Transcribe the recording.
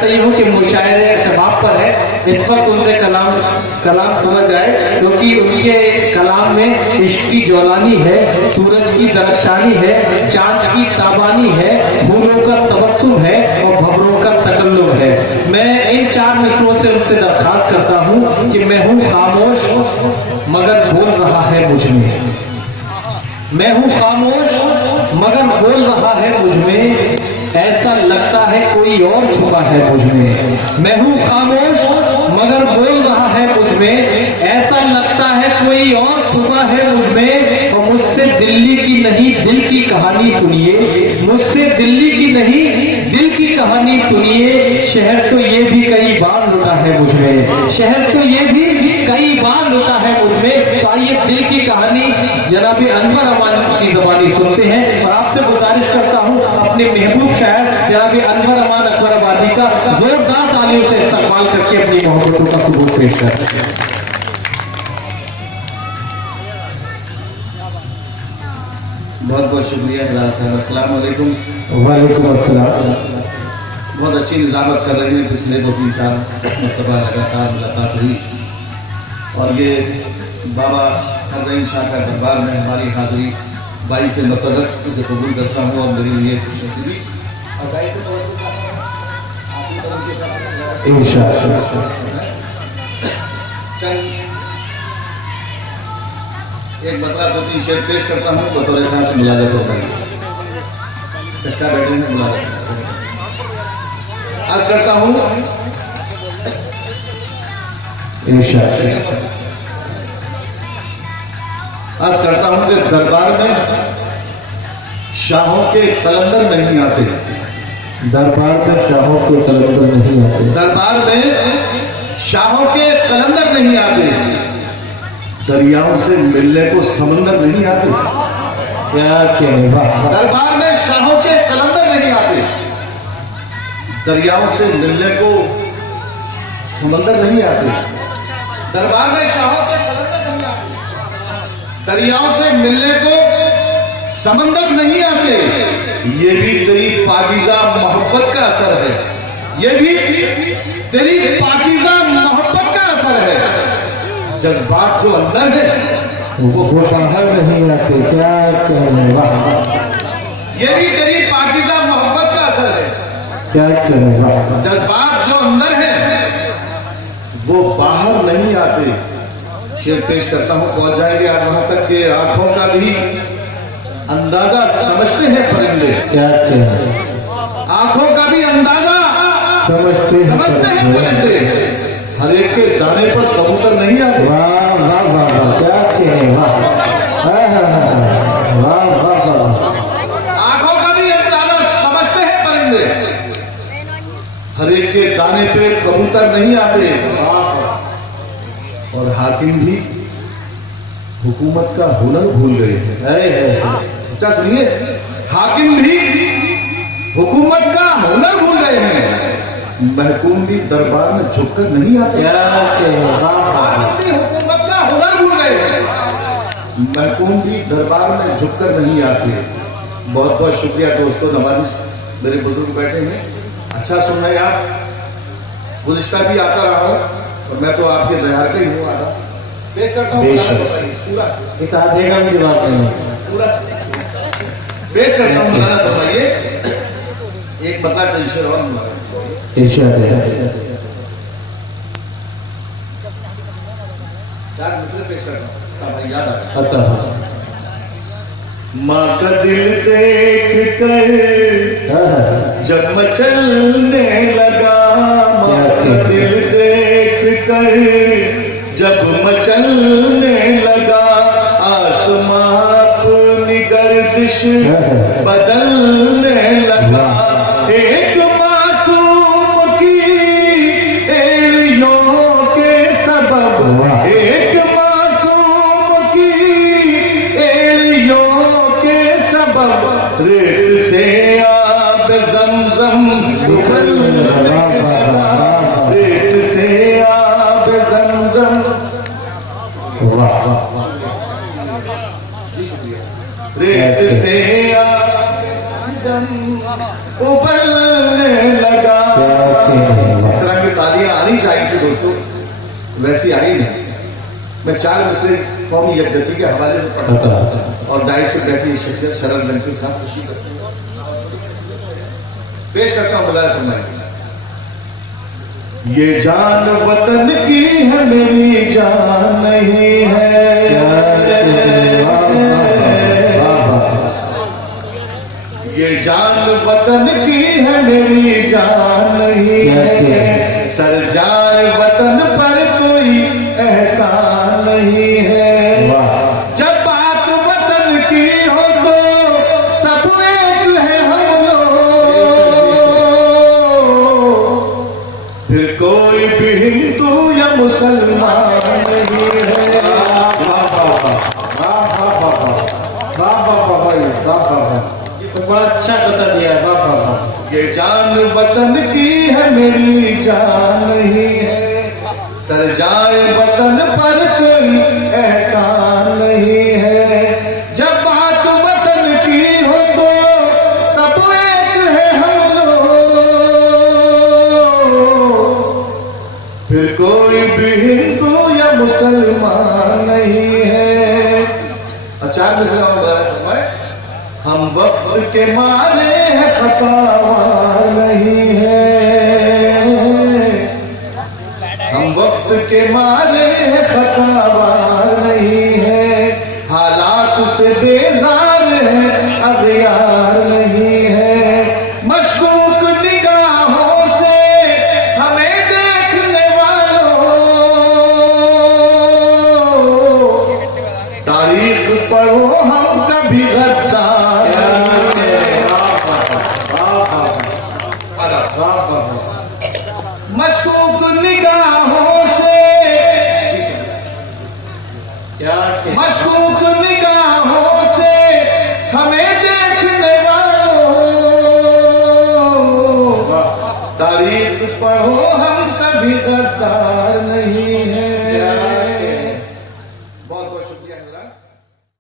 चाहता ही हूँ कि मुशायरे शबाब पर है, इस वक्त उनसे कलाम सुना जाए, क्योंकि उनके कलाम में इश्क की जौलानी है, सूरज की दरख्शानी है, चांद की ताबानी है, फूलों का तबस्सुम है और भंवरों का तकल्लुम है। मैं इन 4 मिसरों से उनसे दरखास्त करता हूँ कि मैं हूँ खामोश मगर बोल रहा है मुझ में, मैं हूँ खामोश मगर बोल रहा है मुझ में, ऐसा लगता है कोई और छुपा है मुझ में। मैं हूँ खामोश मगर बोल रहा है मुझ में, ऐसा लगता है कोई और छुपा है मुझ में। और मुझसे दिल्ली की नहीं दिल की कहानी सुनिए, मुझसे दिल्ली की नहीं दिल की कहानी सुनिए। शहर तो ये भी कई बार लुटा है मुझ में, शहर तो ये भी कई बार लुटा है मुझ में। तो आइए दिल की कहानी जनाब अनवर अमान की ज़बानी सुनते हैं और आपसे गुजारिश करता हूँ अपने महबूब शायर जनाब अनवर अमान अकबर आबादी का जोरदार तालियों से इस्तेमाल करके अपनी मोहब्बतों का सबूत पेश करते हैं। बहुत बहुत शुक्रिया हिलाल साहब। अस्सलाम वालेकुम। वालेकुम अस्सलाम। बहुत अच्छी निजामत कर रहे हैं, पिछले 2-3 मरतबा लगातार मुलाकात हुई और ये बाबा हरगईन शाह का दरबार में हमारी हाजिरी बाई से मसरत उसे कबूल करता हूँ और मेरे लिए खुशनसीबी और बाई से चंद एक मतलब 2-3 शेर पेश करता हूँ बतौर खास मुलाज़त होकर। चचा बैठे हैं, मुलाज़त आज करता हूँ। आज करता हूँ कि दरबार में शाहों के कलंदर नहीं आते, दरबार में शाहों के कलंदर नहीं आते, दरबार में शाहों के कलंदर नहीं आते, दरियाओं से मिलने को समंदर नहीं आते। क्या कहना, दरबार में शाहों के कलंदर नहीं आते, दरियाओं से मिलने को समंदर नहीं आते। दरबार में शाहों के कलंदर नहीं आते, दरियाओं से मिलने को समंदर नहीं आते। ये भी तेरी पाकीज़ा मोहब्बत का असर है, ये भी तेरी पाकीज़ा मोहब्बत का असर है। जज्बात जो अंदर है वो बाहर नहीं आते। क्या कहना, ये भी तेरी पाकीज़ा मोहब्बत का असर है। क्या कहना, जज्बात जो अंदर है वो बाहर नहीं आते। शेर पेश करता हूं, पहुंच जाएंगे आप वहां तक कि आंखों का भी अंदाजा समझते हैं परिंदे। क्या कहना, आंखों का भी अंदाजा समझते हैं परिंदे। हर एक के दाने पर कबूतर नहीं आते। वाह वाह वाह वाह, क्या कहना, वाह वाह वाह। आंखों का भी अंदाजा समझते हैं परिंदे, हर एक के दाने पे कबूतर नहीं आते। और हाकिम भी हुकूमत का हुनर भूल गए हैं। अच्छा सुनिए, हाकिम भी हुकूमत का हुनर भूल गए हैं, महकूम भी दरबार में झुककर नहीं आते। हाकिम भी हुकूमत का हुनर भूल गए हैं, महकूम भी दरबार में झुककर नहीं आते। बहुत बहुत शुक्रिया दोस्तों, नवाजिश मेरे बुजुर्ग बैठे हैं, अच्छा सुन रहे हैं आप। गुज़िश्ता भी आता रहा हूं और मैं तो आपके दयार का ही हूँ। आधा पेश करता हूँ पूरा, इस आधे का भी जवाब नहीं, पूरा पेश करता हूँ। बताइए एक बता शेर और इरशाद है। 4 मिसरे पेश करता हूँ, भाई याद आ गया। माँ का दिल देख कर जब मचलने लगा, माँ का दिल देख कर जब मचलने लगा, आसमां अपनी गर्दिश बदलने लगा। एक मासूम की एड़ियों के सबब, एक मासूम की एड़ियों के सबब, रेत से आब ज़मज़म उगल लगा, रेत से आब ज़मज़म, रेत से दम उबलने लगा। जिस तरह की तालियां आनी चाहिए थी दोस्तों, वैसी आई नहीं। मैं 4 मिसरे कौमी यकजहती के हवाले से पढ़ता और दाइश पे बैठी शख्सियत शरण रंग के साथ खुशी करती हूँ, पेश करता हूँ। बुलाया फरमाइए। ये जान वतन की है मेरी जान नहीं है, ये जान वतन की है मेरी जान नहीं है, सर जाए वतन पर कोई एहसान नहीं है। जब बात वतन की हो तो सब एक है हम लोग, फिर कोई भी हिंदू या मुसलमान नहीं है। तो बड़ा अच्छा बता दिया है। बाबा ये जान वतन की है मेरी जान नहीं है, सर जाए वतन पर कोई एहसान नहीं है। जब बात वतन की हो तो सब एक है हम लोग, फिर कोई भी हिंदू या मुसलमान नहीं है। 4 मिसरा हम वक्त के मारे हैं खतावार नहीं है, हम वक्त के मारे हैं खतावार नहीं है, हालात से बेजार है अगयार नहीं है। मशकूक निगाहों से हमें देखने वालों, तारीख पढ़ो हम कभी गद्दार। मशकूक निगाह